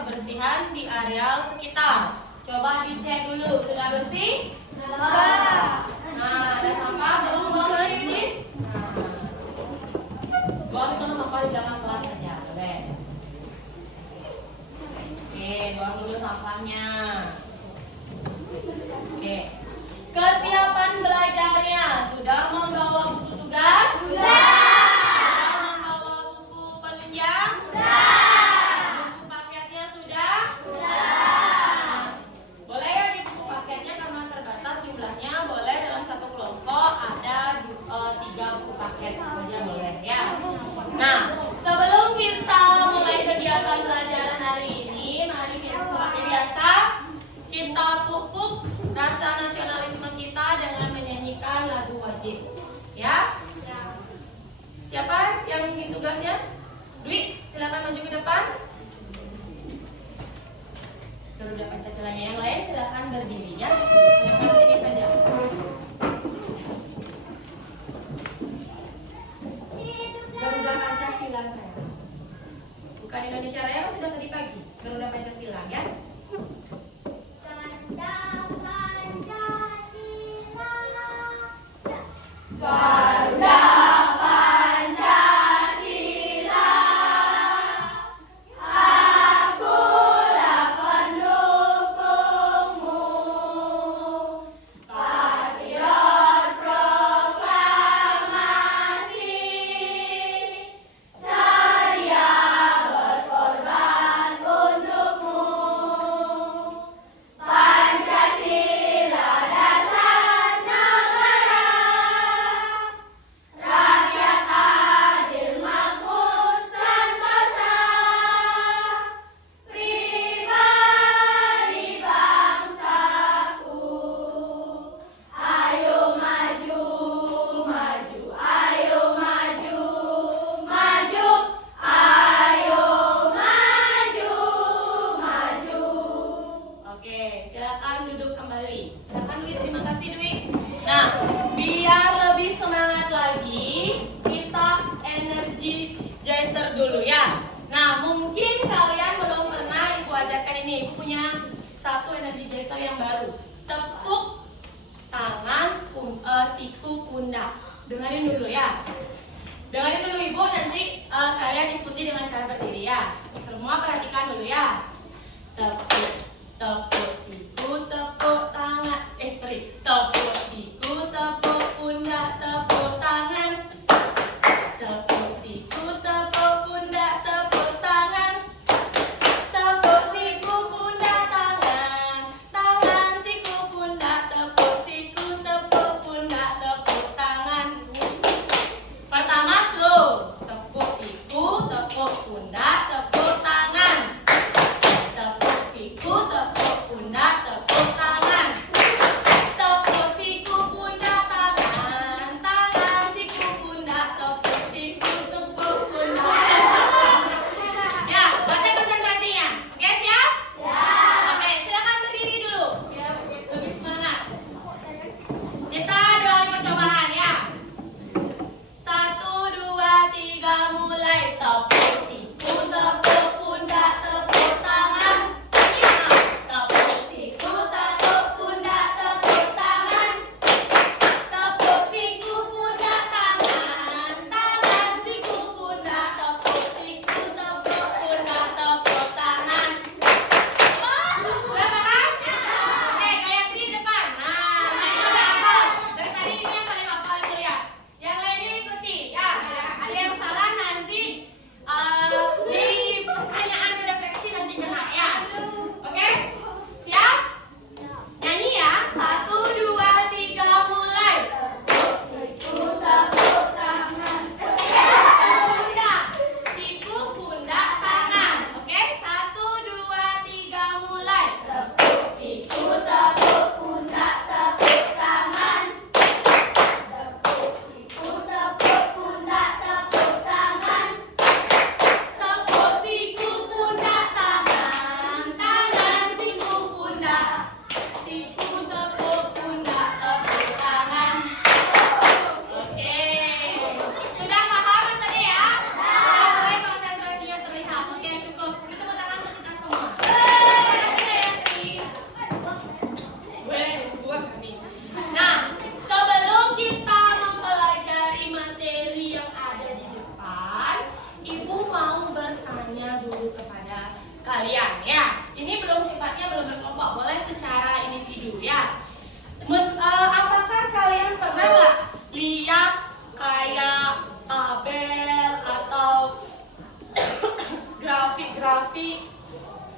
kebersihan di areal sekitar. Coba dicek dulu, sudah bersih? Sudah. Nah, ada sampah belum buang lagi, Yudis? Buang itu sampah di belakang kelas saja, boleh. Oke, buang dulu sampahnya. Oke. Kesiapan belajarnya, sudah membawa buku tugas? Sudah. Sudah membawa buku penunjang? Sudah. Buku paketnya sudah? Sudah. Boleh ya di buku paketnya karena terbatas jumlahnya, boleh dalam satu kelompok ada 3 buku paket saja boleh ya. Nah, sebelum kita mulai kegiatan pelajaran hari ini, mari kita seperti biasa kita pupuk rasa nasionalisme kita dengan menyanyikan lagu wajib. Ya? Siapa yang bikin tugasnya? Dwi, silakan maju ke depan. Garuda Pancasilanya yang lain silakan berdiri ya. Depan sini saja. Garuda Pancasila saya. Bukan Indonesia Raya kan sudah tadi pagi. Garuda Pancasila ya. Garuda Pancasila, akulah pendukungmu, patriot proklamasi, sedia berkorban untukmu. Pancasila dasar negara, rakyat adil makmur sentosa, pribadi bangsaku. Ayo maju, maju, ayo maju, maju, ayo maju, maju. Oke, silakan duduk kembali. Silakan Dwi, terima kasih Dwi. Nah, biar lebih semangat lagi, kita energi gesture dulu ya. Nah, mungkin kalian belum pernah Ibu ajarkan ini. Ibu punya satu energi gesture yang baru. Tepuk tangan, siku, pundak. Dengarin dulu ya. Dengarin dulu Ibu, nanti kalian ikuti dengan cara berdiri ya. Semua perhatikan dulu ya. Tepuk, tepuk siku, tepuk tangan. Tepuk siku, tepuk pundak, tepuk tangan. Tepuk siku, tepuk pundak, tepuk tangan. Tepuk siku, pundak, tangan. Tangan, siku, pundak, tepuk siku, tepuk pundak, tepuk tangan. Pertama slow. Tepuk siku, tepuk pundak, tepuk tangan.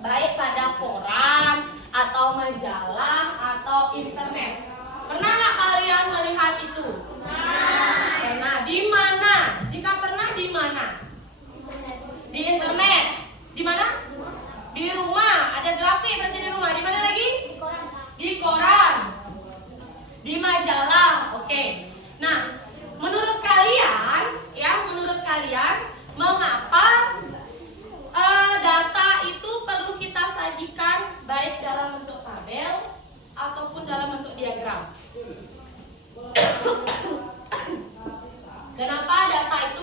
baik pada koran atau majalah atau internet. Pernah nggak kalian melihat itu? Pernah. Di mana? Jika pernah, di mana? Di internet. Di mana? Di rumah. Ada grafik berarti di rumah. Di mana lagi? Di koran. Di majalah. Oke. Nah, menurut kalian, mengapa data itu perlu kita sajikan baik dalam bentuk tabel ataupun dalam bentuk diagram? Kenapa data itu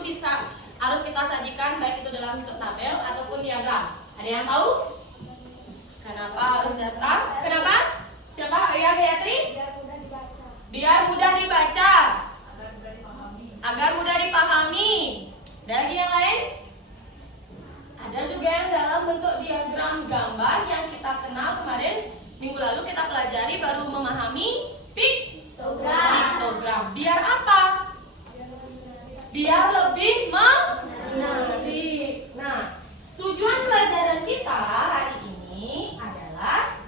harus kita sajikan baik itu dalam bentuk tabel ataupun diagram? Ada yang tahu? Kenapa harus data? Kenapa? Siapa? Ya, Gayatri? Biar mudah dibaca. Agar mudah dipahami. Ada lagi yang lain? Ada juga yang dalam bentuk diagram gambar yang kita kenal kemarin minggu lalu kita pelajari baru memahami piktogram. Biar apa? Biar lebih menarik. Nah, tujuan pelajaran kita hari ini adalah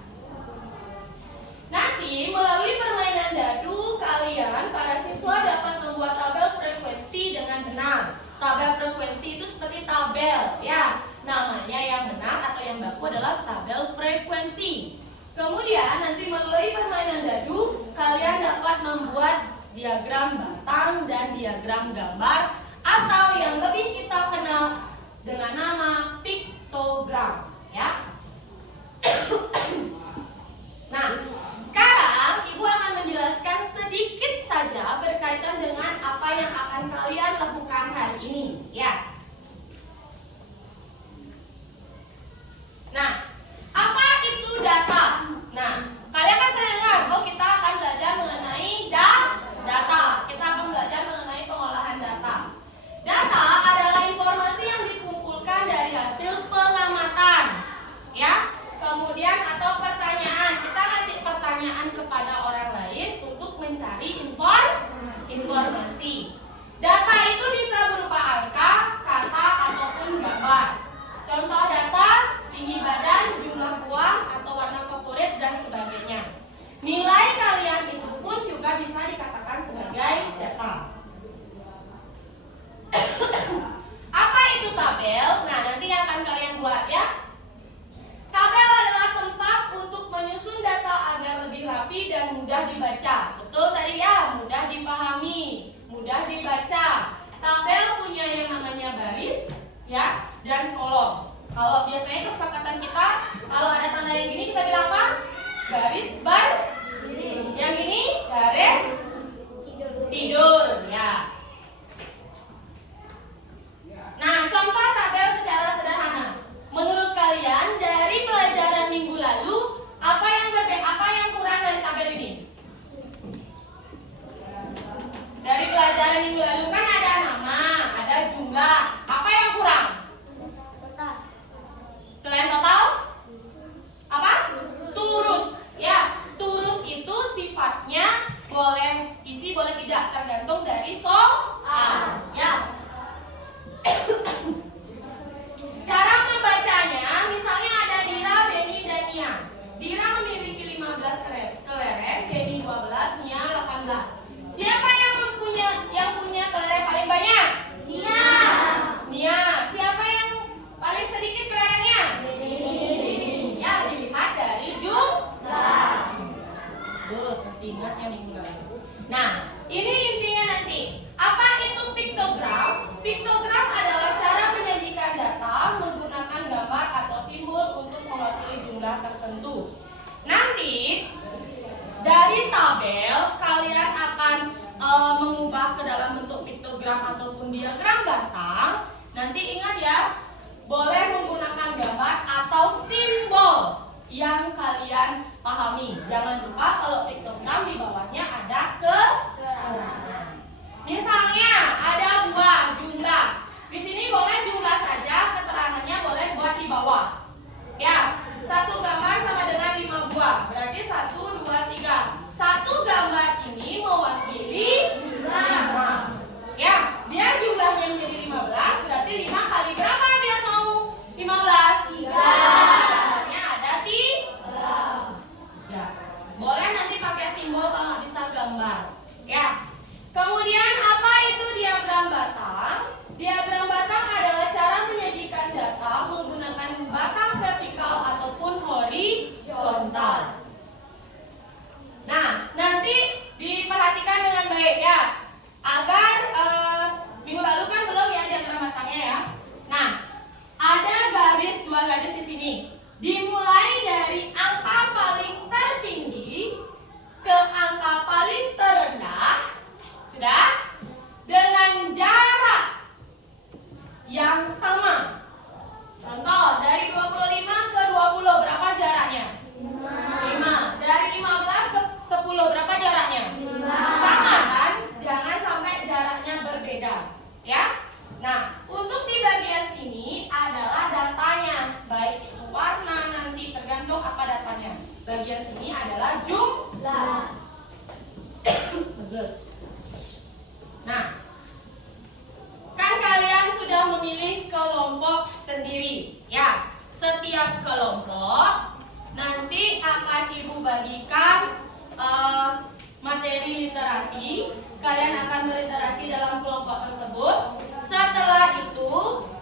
nanti melalui permainan dadu kalian para siswa dapat membuat tabel frekuensi dengan benar. Tabel frekuensi itu seperti tabel, ya. Namanya yang benar atau yang baku adalah tabel frekuensi. Kemudian nanti melalui permainan dadu kalian dapat membuat diagram batang dan diagram gambar atau yang lebih kita kenal dengan nama piktogram, ya. Nah, sekarang Ibu akan menjelaskan sedikit saja berkaitan dengan apa yang akan kalian lakukan hari ini, ya. Nah, apa itu data? Nah, kalian kan sering dengar, kita akan belajar mengenai data. Kita akan belajar mengenai pengolahan data. Data adalah informasi yang dikumpulkan dari hasil pengamatan, ya. Kemudian atau pertanyaan, kita kasih pertanyaan kepada orang lain untuk mencari informasi. Data itu bisa berupa angka, kata, ataupun gambar. Contoh data, tinggi badan, jumlah buah, atau warna favorit, dan sebagainya. Nilai kalian itu pun juga bisa dikatakan sebagai data. Apa itu tabel? Nah, nanti akan kalian buat, ya. Tabel adalah tempat untuk menyusun data agar lebih rapi dan mudah dibaca. Betul tadi ya, mudah dipahami, mudah dibaca. Tabel punya yang namanya baris, ya, dan kolom. Kalau biasanya kesepakatan kita, kalau ada tanda yang gini kita bilang apa? Garis berdiri. Yang ini garis tidur, ya. Nah, contoh tabel secara sederhana. Menurut kalian dari pelajaran minggu lalu apa yang kurang dari tabel ini? Dari pelajaran minggu lalu kan ada nama, ada jumlah. Apa yang kurang? Selain total? Apa? Turus. Ya, turus itu sifatnya boleh isi boleh tidak tergantung dari soal. Ya. Cara membacanya, misalnya ada Dira, Beni, dan Nia. Dira memiliki 15 kelereng, Beni 12, Nia 18. Siapa yang punya kelereng paling banyak? Nia. Nia. Siapa yang paling sedikit kelerengnya? Beni. Ya, dilihat dari jumlah. Masih ingat ya minggu lalu. Nah, ini intinya nanti. Apa itu piktogram? Piktogram adalah cara menyajikan data menggunakan gambar atau simbol untuk mewakili jumlah tertentu. Nanti dari tabel kalian akan mengubah ke dalam bentuk piktogram ataupun diagram batang. Nanti ingat ya, boleh menggunakan gambar atau simbol yang kalian pahami. Jangan lupa kalau piktogram di bawahnya ada keterangan. Misalnya ada buah jumlah. Di sini boleh jumlah saja, keterangannya boleh buat di bawah. Ya, satu gambar sama dengan 5 buah. Berarti 1, 2, 3. Satu gambar ini mewakili 5. Ya, biar jumlahnya menjadi 15, berarti 5 kali berapa biar mau 15? 3. kalian akan berinteraksi dalam kelompok tersebut. Setelah itu,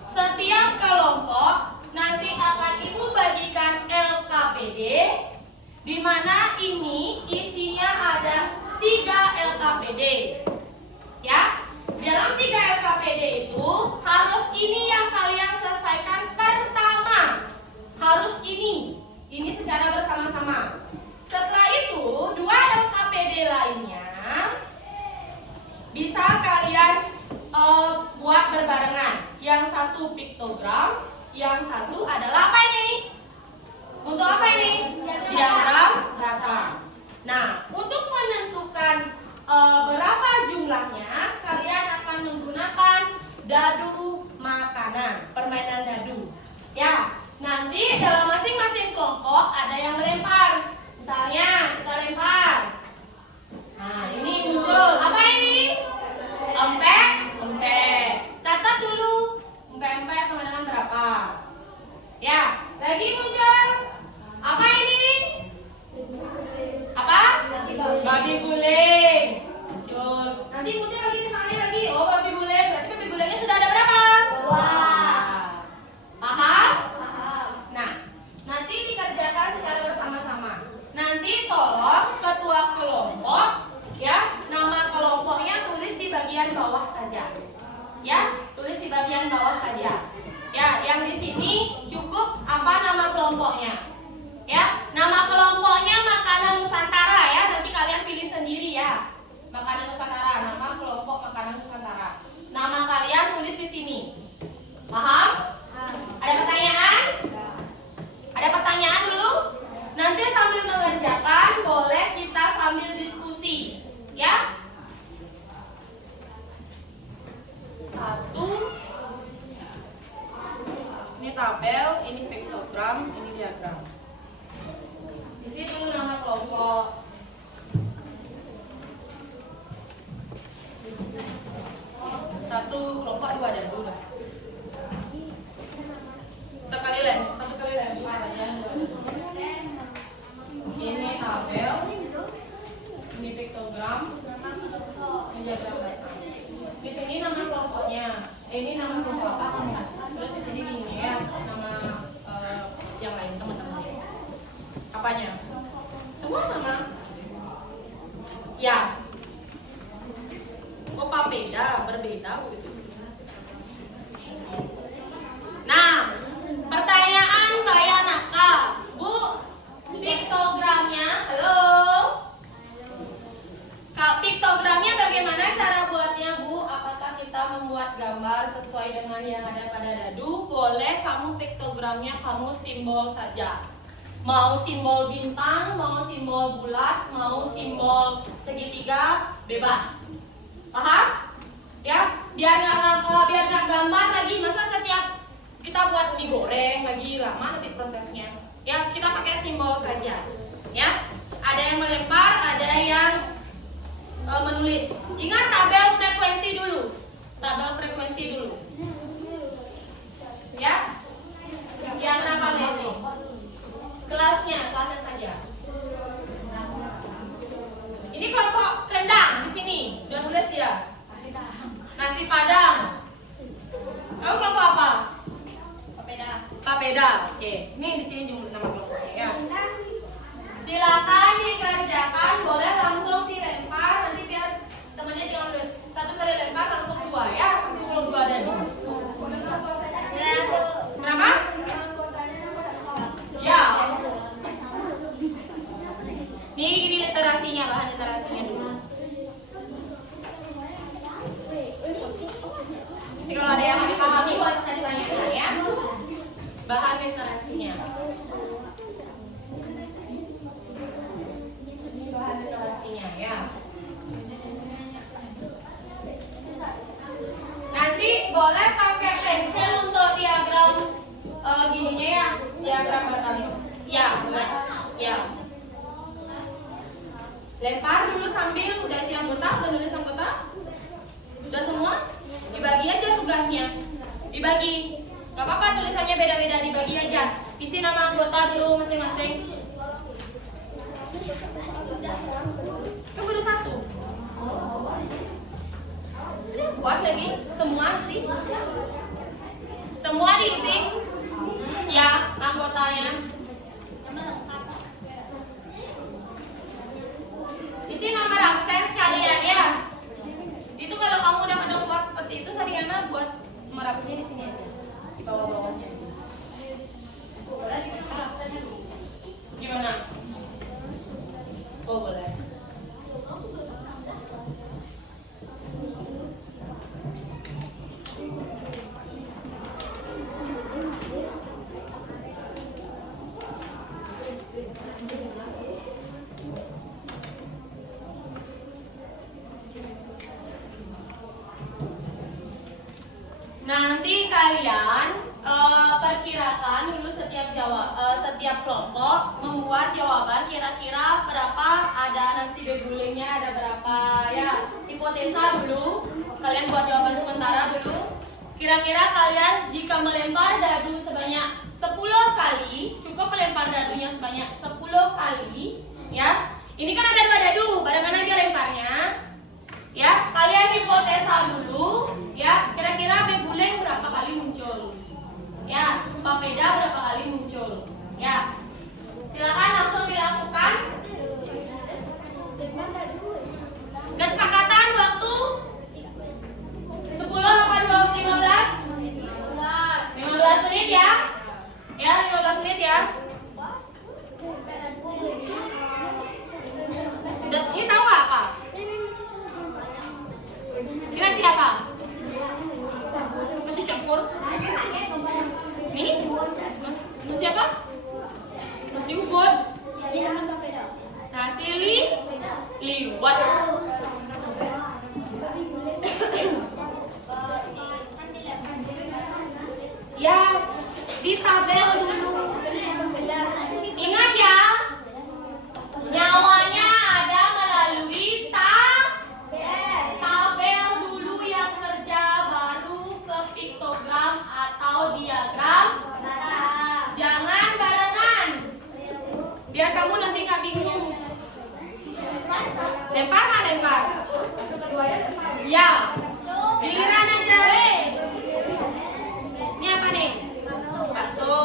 setiap kelompok nanti akan Ibu bagikan LKPD, di mana ini isinya ada 3 LKPD. Ya, dalam 3 LKPD itu harus ini yang kalian selesaikan pertama. Harus ini secara bersama-sama. Setelah itu 2 LKPD lainnya bisa kalian buat berbarengan. Yang satu piktogram, yang satu adalah apa ini? Untuk apa ini? Diagram data. Nah, untuk menentukan berapa jumlahnya, kalian akan menggunakan dadu makanan, permainan dadu. Ya, nanti dalam masing-masing kelompok ada yang melempar. Misalnya kita lempar. Nah, ini muncul. Apa ini? Empek. Catat dulu. Empek sama dengan berapa? Ya, lagi muncul. Apa ini? Apa? Babi guling. Muncul. Nanti muncul lagi misalnya lagi. Oh, babi guling. Berarti babi gulingnya sudah ada berapa? Paham? Nah, nanti dikerjakan secara bersama-sama. Nanti tolong ketua kelompok, ya, nama kelompoknya tulis di bagian bawah saja. Ya, tulis di bagian bawah saja. Ya, yang di sini cukup apa nama kelompoknya. Ya, nama kelompoknya makanan Nusantara ya. Nanti kalian pilih sendiri ya. Makanan Nusantara, nama kelompok makanan Nusantara. Nama kalian tulis di sini. Paham? Ada pertanyaan? Ada pertanyaan dulu? Nanti sambil mengerjakan boleh kita sambil diskusi, ya. 1. Ini tabel, ini piktogram, ini diagram. Isi dulu nama kelompok. 1 kelompok 2 dan 2. Satu kali lempar aja. Ini tabel, ini piktogram, ini diagram data. Di sini nama kelompoknya, ini nama kelompok apa? Terus di sini gini ya, nama yang lain teman-teman. Apanya? Semua sama? Ya. Oh, berbeda begitu. Nah, pertanyaan Mbak Yanaka, Bu, piktogramnya, halo? Piktogramnya bagaimana cara buatnya, Bu? Apakah kita membuat gambar sesuai dengan yang ada pada dadu? Boleh kamu piktogramnya kamu simbol saja. Mau simbol bintang, mau simbol bulat, mau simbol segitiga, bebas. Paham? Ya, biar nggak gambar lagi. Masa setiap kita buat mie goreng lagi lama nanti prosesnya. Ya, kita pakai simbol saja. Ya, ada yang melempar, ada yang menulis. Ingat tabel frekuensi dulu. Tabel frekuensi dulu. Ya, yang berapa lagi? Kelasnya saja. Ini kelompok rendang di sini. Udah nulis ya? Nasi Padang. Kamu kelompok apa? Papeda. Oke. Ini di sini jumlah nama kelompoknya ya. Silakan dikerjakan, boleh langsung dilempar. Nanti biar temannya tinggal nulis. 1 kali lempar langsung 2 ya. Langsung 2 dan 2. Kenapa? Ya. Ini literasinya, bahan literasinya dulu. Jadi kalau ada yang mau dipahami, boleh saya ditanyakan ya. Bahan literasinya. Ini bahan literasinya ya. Nanti boleh pakai pensil untuk diagram gininya ya, diagram batangnya. Ya, ya. Lempar dulu sambil udah isi anggota, udah nulis anggota. Udah semua? Dibagi aja tugasnya. Dibagi. Gak apa-apa tulisannya beda-beda, dibagi aja. Isi nama anggota dulu masing-masing. Kan baru 1. Kuat lagi. Semua sih. Semua diisi. Ya, anggotanya. Isi nomor absen sekalian ya. Itu kalau kamu udah buat seperti itu, Sariana buat nomor absennya di sini aja. Di bawah-bawahnya. Gimana? Oh, boleh. Nanti kalian perkirakan dulu setiap kelompok membuat jawaban kira-kira berapa, ada nasi begulingnya ada berapa ya. Hipotesa dulu, kalian buat jawaban sementara dulu. Kira-kira kalian jika melempar dadu sebanyak 10 kali, cukup melempar dadunya sebanyak 10 kali ya. Ini kan ada 2 dadu, pada mana aja lemparnya? Ya, kalian hipotesa dulu ya, kira-kira beguling berapa kali muncul? Ya, papeda berapa kali muncul? Ya. Silakan langsung dilakukan. Kesepakatan waktu 10 apa 15? 15 menit ya. Ya, 15 menit ya. Ini tahu apa? Kira siapa? Masih campur? Ini? Masih apa? Masih ubud? Nasi liwet. Ya, di tabel dulu. Ingat ya, nyawanya ada melalui tabel dulu yang kerja, baru ke piktogram atau diagram. Jangan barengan, biar kamu nanti gak bingung. Lempar nggak lempar? Ya, giliran aja Re. Ini apa nih? Bakso.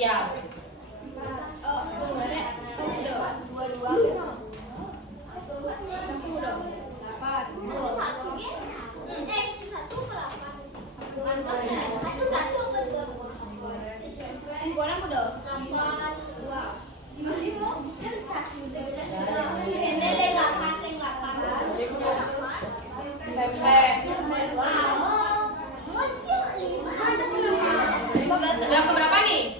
Ya. Oh, sebenarnya dua-dua. Langsung udah. 8. Satu ke 8. Kurang udah. 8. 2. Udah keberapa nih?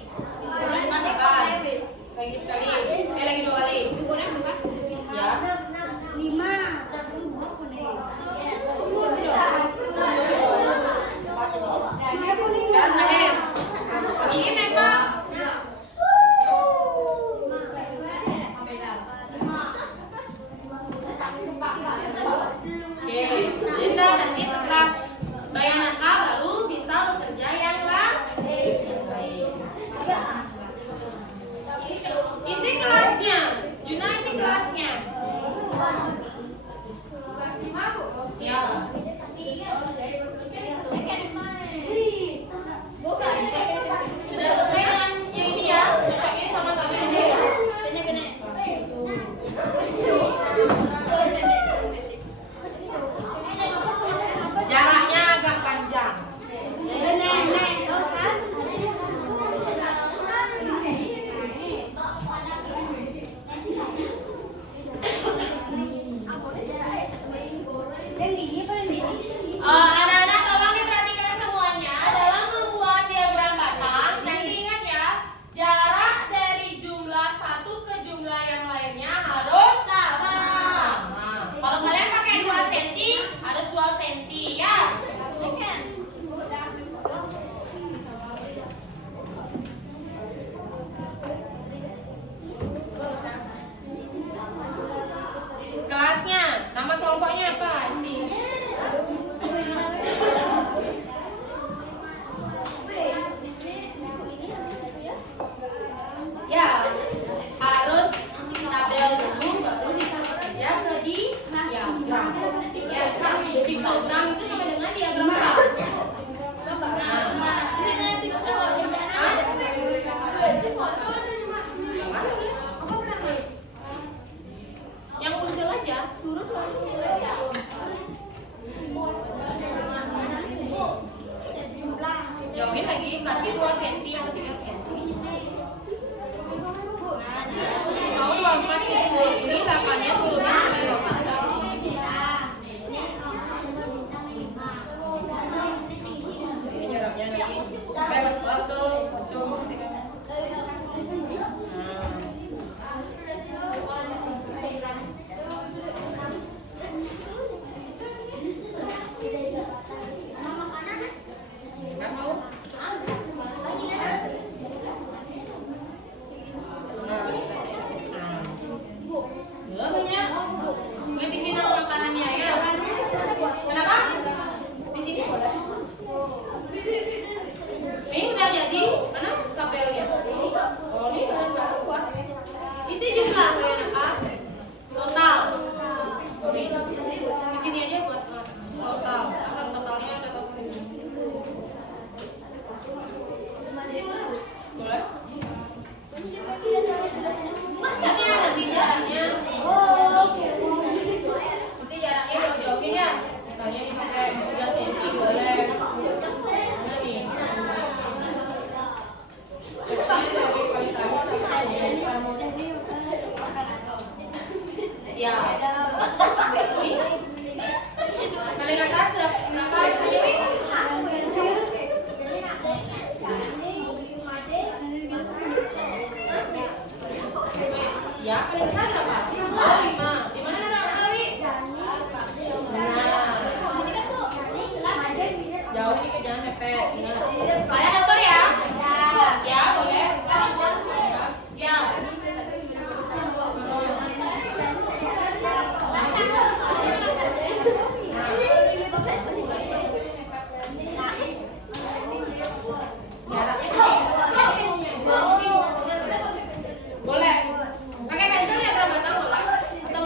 Lagi sekali. Lagi 2 kali. Ya. 5. Sekarang terakhir. Ini nembak. Oke, Linda nanti setelah bayar nakal baru bisa bekerja yang lain. Isi kelasnya, Juna isi kelasnya. Ya. Sudah selesai dengan yang ini ya, cocoknya sama tabelnya. Jaraknya agak panjang. Anak-anak tolong diperhatikan semuanya dalam membuat diagram batang dan diingat ya, jarak dari jumlah satu ke jumlah yang lainnya harus sama. Kalau kalian pakai 2 cm harus 2 cm ya. Kelasnya, nama kelompoknya apa sih? Ya, harus tabel dulu baru bisa bekerja ke diagram. Ya, piktogram itu sama dengan diagram apa? Yang muncul aja. Jauhin lagi, kasih 2 cm atau 3 cm. Mau 24 ini 8-nya turunnya dari 8. Ini jaraknya nanti. Bebas waktu, pocong. Nggak mau? Banyak. Nggak di sini nama makanannya ya. Kenapa? Di sini boleh. Ini udah jadi. Mana tabelnya? Oh, ini udah baru buat. Isi jumlah anak. Total. Di sini aja buat total. Apa totalnya ada berapa? Boleh. Nanti ya, nanti jaraknya. Nanti jaraknya jauh-jauhin ya. Misalnya ini pakai 3 cm boleh. Mana nih? Ya. Paling atas berapa? Ayo, ya, paling besar berapa? 5. Di mana naruh kali? Nah. Jauh dikit jangan mepet. Ingat. Kalian atur ya? Ya, boleh. Ya. Boleh. Pakai pensil ya, batang boleh. Atau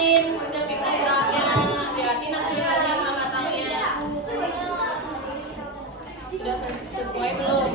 liatin hasil pikirnya, liatin hasil kerja matangnya. Sudah sesuai belum?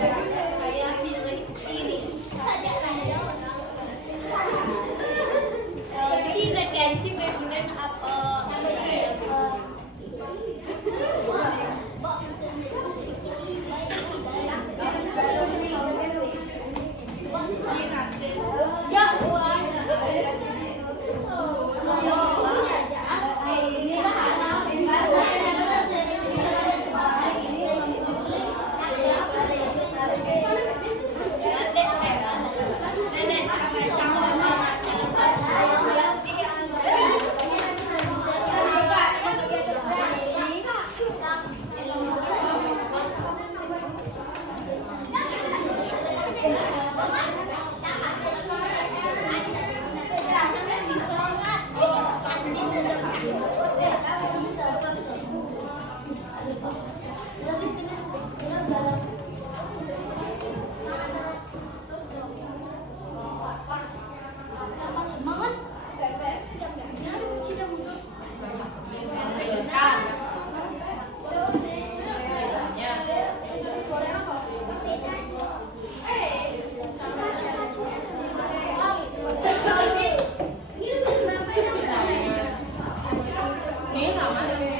Ini sama dengan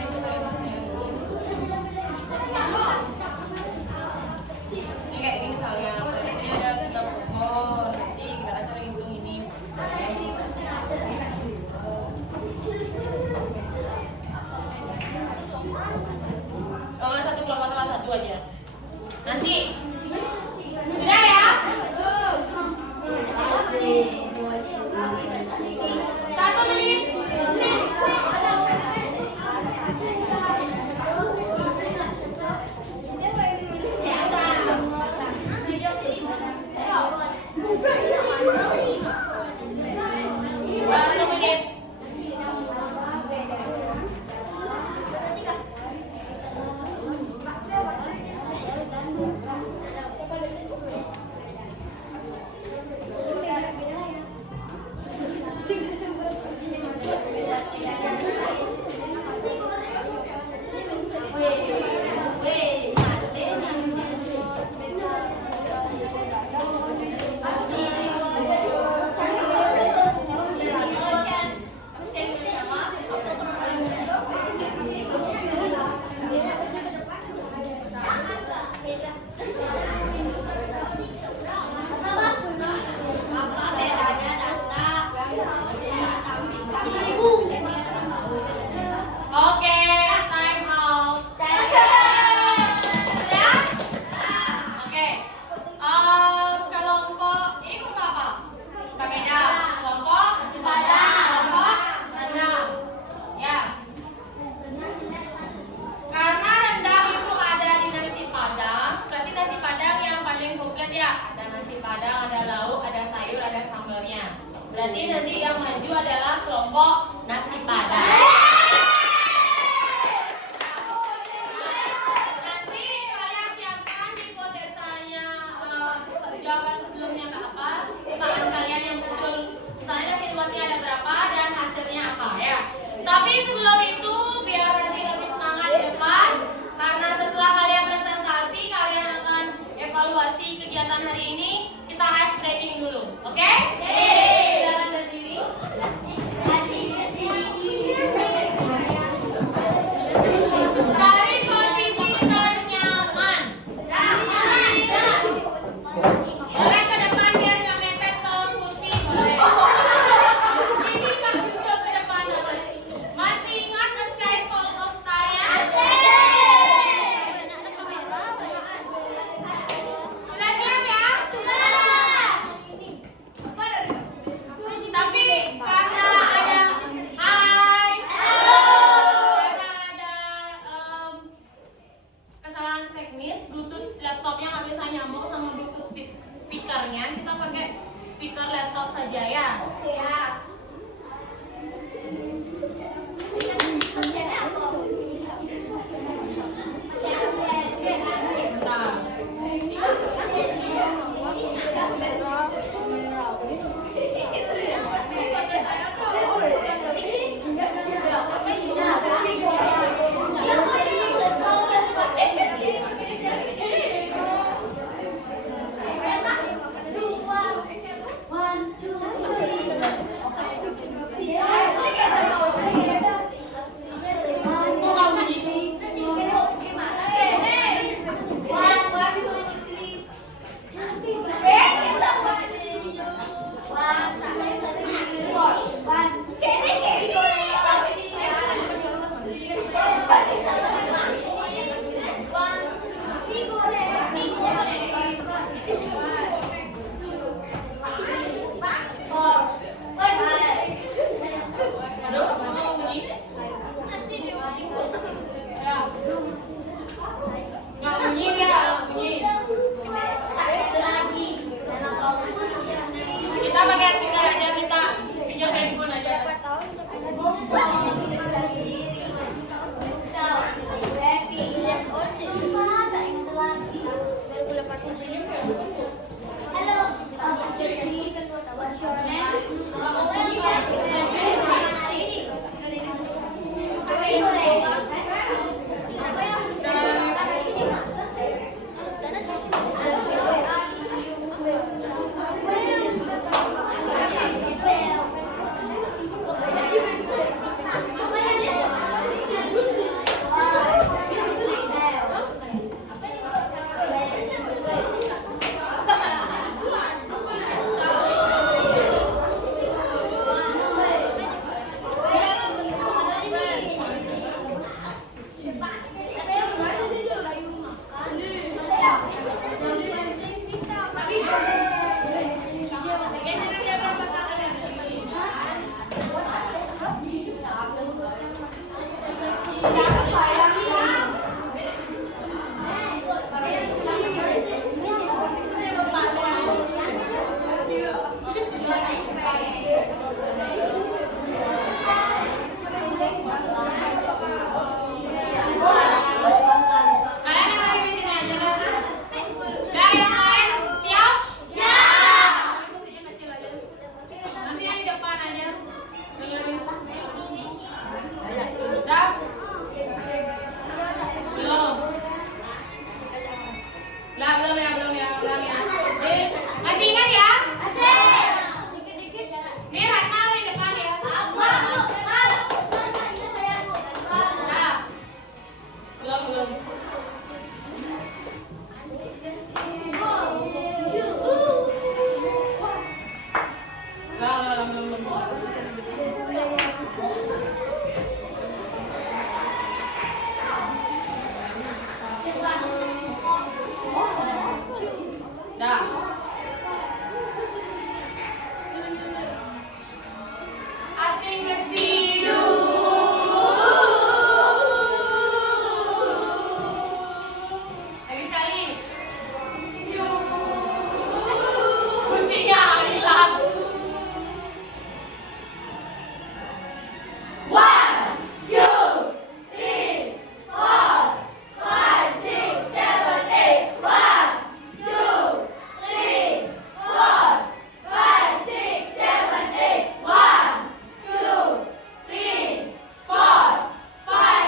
ini kayak gini misalnya, ini ada 3 pokok, nanti gimana cara ngitung ini? Kalau satu kelompok salah satu aja. Nanti sudah ya? 1 menit. Oke, time out. Sudah? Oke. Kelompok ini kelompok apa? Berbeda. Kelompok Padang, kelompok rendang. Ya. Karena rendang itu ada di nasi padang, berarti nasi padang yang paling komplit ya. Ada nasi padang, ada lauk, ada sayur, ada sambalnya. Berarti nanti yang maju adalah kelompok nasi padang. Nanti kalian siapkan hipotesanya, jawaban sebelumnya ke apa, timpakan kalian yang muncul. Misalnya nasi liwetnya ada berapa dan hasilnya apa ya. Tapi sebelum itu biar nanti lebih semangat di depan, karena setelah kalian presentasi kalian akan evaluasi kegiatan hari ini. Kita ice breaking dulu, oke? Silakan berdiri. Cari posisi ternyaman. Boleh ke depan biar nggak mepet ke kursi, boleh. Ini tak muncul ke depan. Masih ingat the sky call of star-nya? Sudah siap ya? Sudah. Kalian yang lari di sini aja kan? Dari yang lain siap? Siap. Diskusinya kecil aja. Nanti yang di depan aja. Dengerin. Udah? Belum. Lah, belum ya. Ulang ya. Masih ingat ya? Ini Ratna di depan ya. Nah. Belum. Belum. Dah. I think I see you. Lagi sekali. Musiknya hilang. 1, 2, 3, 4, 5, 6, 7, 8. 1, 2, 3, 4, 5, 6, 7, 8. 1, 2, 3, 4, 5, 6,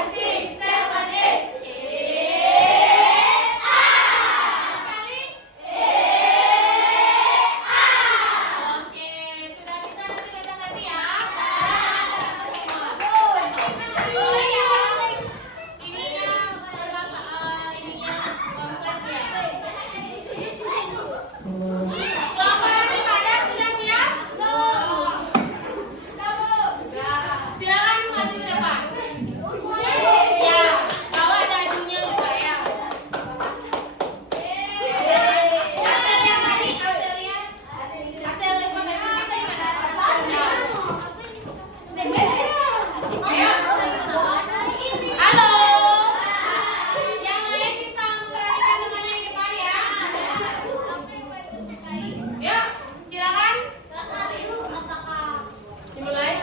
7, 8. Sekali. Oke, sudah bisa nanti baca kasih ya. Oh iya, ininya bermasalah ininya konsepnya. Kelompok nasi padang sudah siap? Silakan maju ke depan. Ya, bawa dajunya ke saya. Hasil yang tadi, hasil hipotesis kita gimana? Ya. Halo. Yang lain bisa memperhatikan temannya di depan ya. Ya, silakan. Dimulai.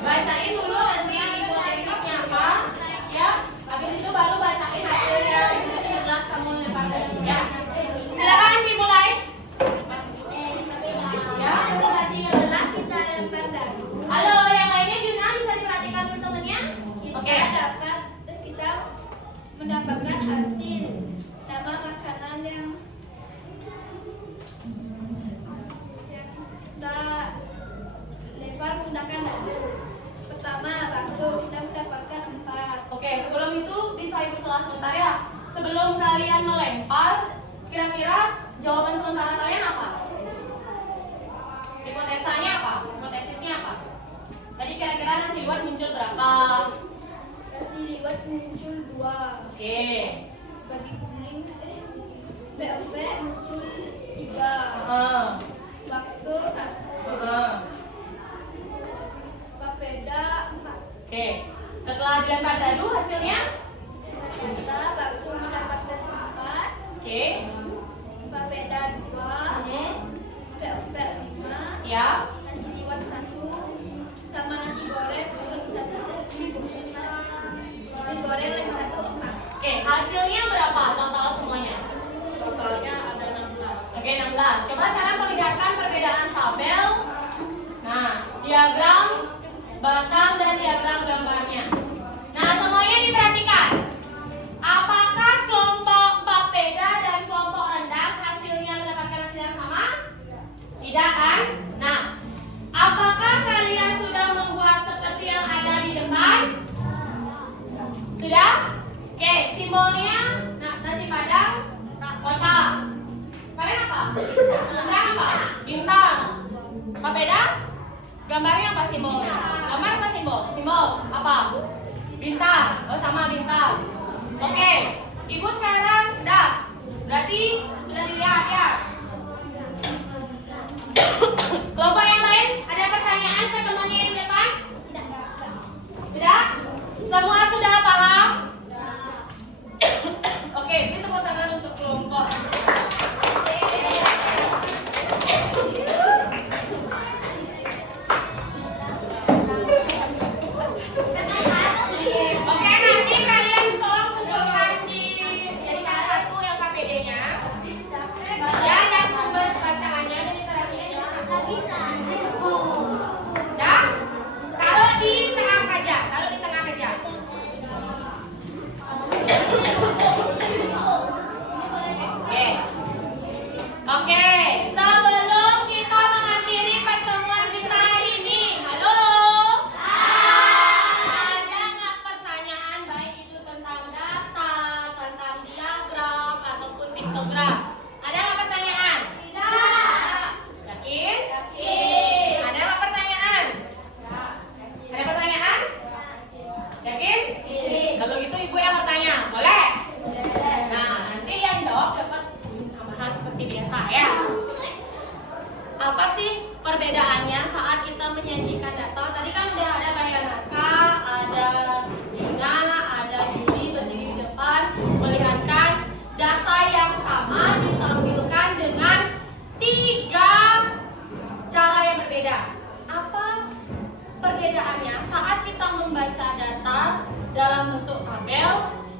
Bacain dulu nanti hipotesisnya apa. Ya. Habis itu baru bacain hasilnya setelah kamu lempar. Ya. Silakan dimulai. Ya. Halo, yang lainnya Juna bisa diperhatikan dulu temennya. Oke. Kita mendapatkan hasil nama makanan yang kita lempar menggunakan dadu. Pertama, bakso, kita mendapatkan 4. Oke, sebelum itu bisa ibu selah sebentar ya. Sebelum kalian melempar, kira-kira jawaban sementara kalian apa? Hipotesanya apa? Hipotesisnya apa? Tadi kira-kira nasi liwet muncul berapa? Nasi liwet muncul 2. Oke. Babi kuning, BOP muncul 3. Bakso 1. Papeda 4. Oke. Setelah dilempar dadu hasilnya? Kita bakso mendapatkan 4. Oke. Papeda 2. BOP 5. Ya. Nasi liwet 1. Sama nasi goreng lagi 1. Nasi goreng lagi 1 4. Oke, hasilnya berapa total semuanya? Totalnya ada 16. Oke, 16. Coba sekarang perlihatkan perbedaan tabel. Nah, diagram batang dan diagram gambarnya. Nah, semuanya diperhatikan. Apakah kelompok papeda dan kelompok rendang hasilnya mendapatkan hasil yang sama? Tidak kan? Nah, apakah kalian sudah membuat seperti yang ada di depan? Sudah? Oke, simbolnya nasi padang kotak. Kalian apa? Rendang apa? Bintang. Papeda? Gambarnya apa simbolnya? Gambar apa simbol? Simbol apa? Bintang. Oh, sama bintang. Oke, ibu sekarang udah. Berarti sudah dilihat ya. Kelompok yang lain ada pertanyaan ke temannya yang depan? Sudah? Semua sudah paham?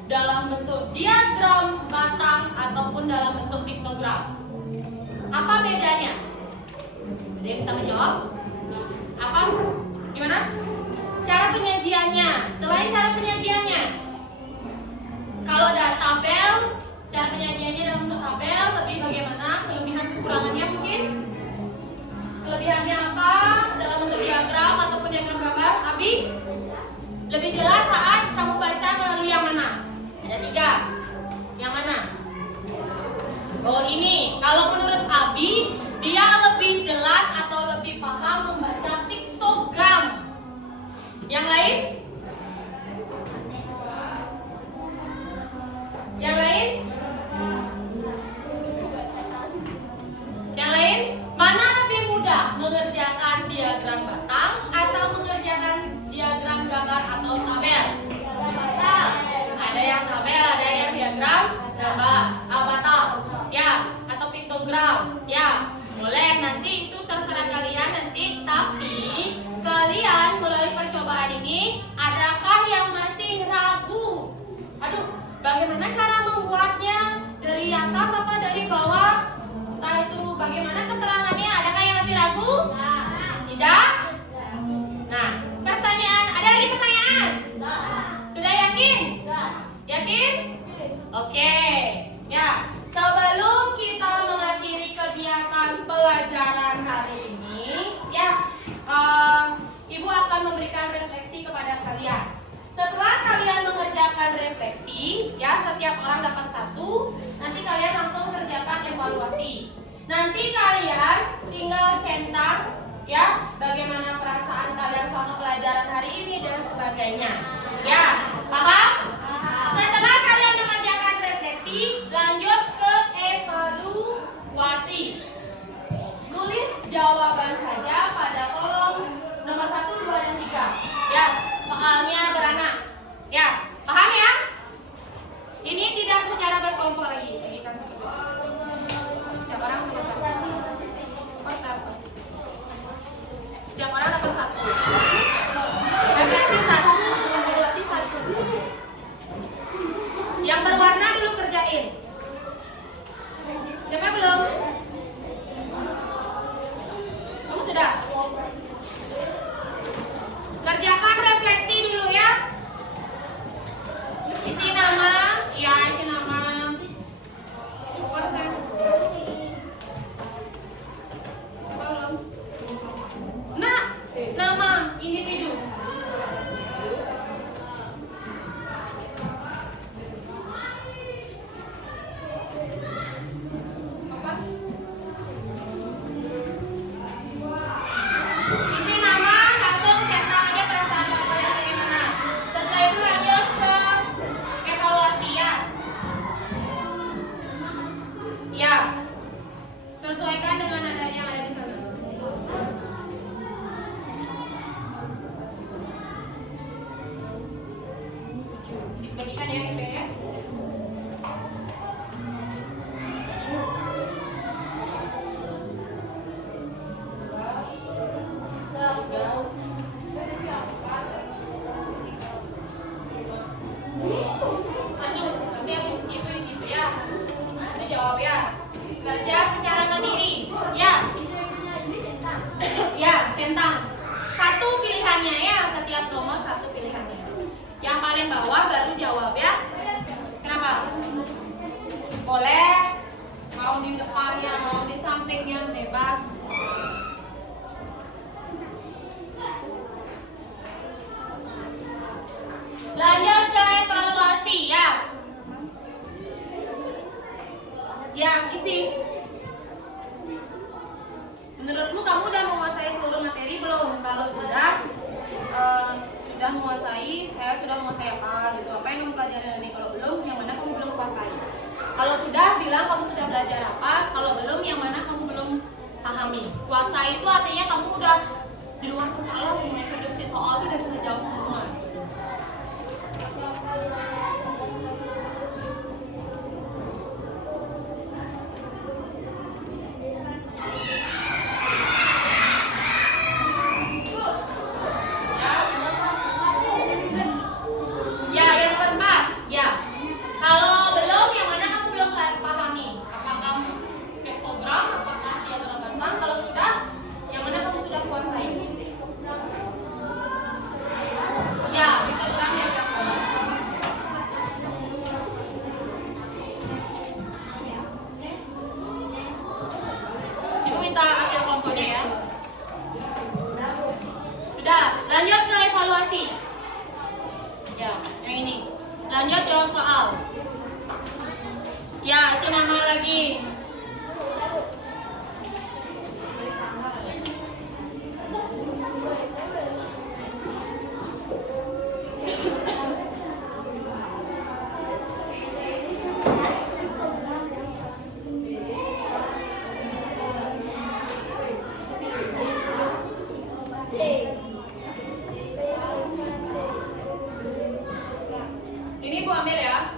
dalam bentuk diagram batang ataupun dalam bentuk piktogram? Apa bedanya? Ada yang bisa menjawab? Apa? Gimana? Cara penyajiannya. Selain cara penyajiannya, kalau ada tabel, cara penyajiannya dalam bentuk tabel, lebih bagaimana? Kelebihan kekurangannya mungkin? Kelebihannya apa? Dalam bentuk diagram ataupun diagram gambar? Abi? Lebih jelas saat kamu baca melalui yang mana? Ada 3. Yang mana? Oh ini. Kalau menurut Abi, dia lebih jelas atau lebih paham membaca piktogram. Yang lain? Yang lain? Yang lain? Mana lebih mudah mengerjakan diagram batang atau mengerjakan diagram gambar atau tabel? Ada yang tabel, ada yang diagram gambar, batang, ya, atau piktogram, ya. Boleh, nanti itu terserah kalian nanti. Tapi kalian melalui percobaan ini, adakah yang masih ragu? Aduh, bagaimana cara membuatnya? Dari atas apa dari bawah? Entah itu bagaimana keterangannya. Adakah yang masih ragu? Tidak? Nah, pertanyaan. Ada lagi pertanyaan? Sudah yakin? Yakin? Oke. Ya, sebelum kita mengakhiri kegiatan pelajaran hari ini, ya, Ibu akan memberikan refleksi kepada kalian. Setelah kalian mengerjakan refleksi, ya, setiap orang dapat 1. Nanti kalian langsung kerjakan evaluasi. Nanti kalian tinggal centang, ya, bagaimana perasaan kalian selama pelajaran hari ini dan sebagainya. Ya, paham? Setelah kalian mengerjakan refleksi, lanjut ke evaluasi. Tulis jawaban saja pada kolom nomor 1, 2, dan 3. Ya, soalnya beranak. Ya, paham ya? Ini tidak secara berkelompok lagi. Setiap orang dapat 1. Setiap orang dapat 1. Refleksi 1, evaluasi 1. Yang berwarna dulu kerjain. Siapa belum? Kamu sudah? Kerjakan refleksi dulu ya. Isi nama, ya isi nama. Belum. Nah, nama individu. Isi nama, langsung centang aja perasaan kalian bagaimana. Setelah itu lanjut ke evaluasi ya. Ya, sesuaikan dengan ada yang ada di sana. Dibagikan ya, Ibu ya. Aduh, nanti habis di situ ya. Nanti jawab ya. Kerja secara mandiri. Ya. Ya, centang. 1 pilihannya ya, setiap nomor 1 pilihannya. Yang paling bawah baru jawab ya. Kenapa? Boleh. Mau di depannya, mau di sampingnya, bebas. Lanjut ke evaluasi ya. Yang isi. Menurutmu kamu udah menguasai seluruh materi belum? Kalau sudah menguasai, saya sudah menguasai apa gitu. Apa yang kamu pelajari hari ini? Kalau belum, yang mana kamu belum kuasai? Kalau sudah, bilang kamu sudah belajar apa. Kalau belum, yang mana kamu belum pahami. Kuasai itu artinya kamu udah di luar kepala semua produksi soal itu udah bisa jawab semua. Ya, yang keempat, ya. Lanjut jawab soal. Ya, si nama lagi. Ini Bu ambil ya.